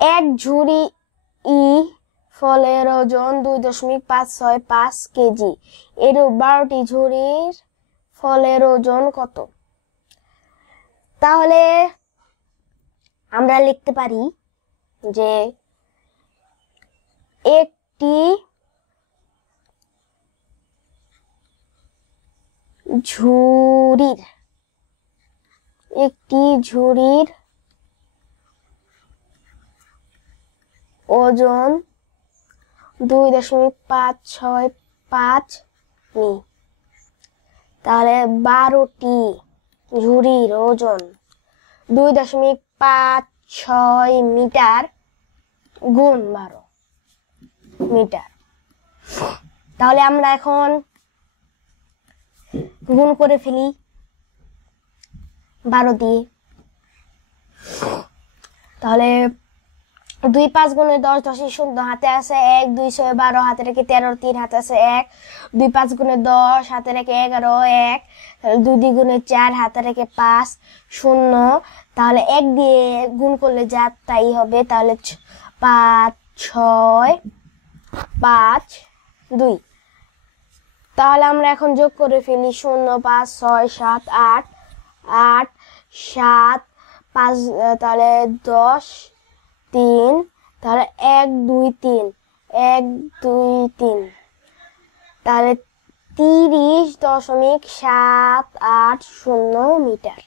এক ঝুড়ি ই ফলের ওজন 2.565 কেজি। এরূপ 12টি ঝুড়ির ফলের ওজন কত? তাহলে আমরা লিখতে পারি যে একটি ঝুড়ির ওজন 2.565 মি। তাহলে 12টি ঝুড়ির ওজন 2.56 মিটার গুণ 12 মিটার। তাহলে আমরা এখন গুণ করে ফেলি 12 দিয়ে। তাহলে 2 5 গুণে 10, 10 শূন্য হাতে আছে 1, 2 6 12 হাতে রেখে 13, 3 হাতে আছে 1, 2 5 গুণে 10 হাতে রেখে 11, 1, তাহলে 2 দ্বিগুণে 4 হাতে রেখে 5, 0। তাহলে 1 দিয়ে গুণ করলে যা তাই হবে। তাহলে 5 6 5 2। তাহলে আমরা এখন যোগ করে ফেলি 0 5 6 7 8 8 7 5, তাহলে 10 3, তাহলে 1 2 3 1 2 3, তাহলে 30.780 মিটার।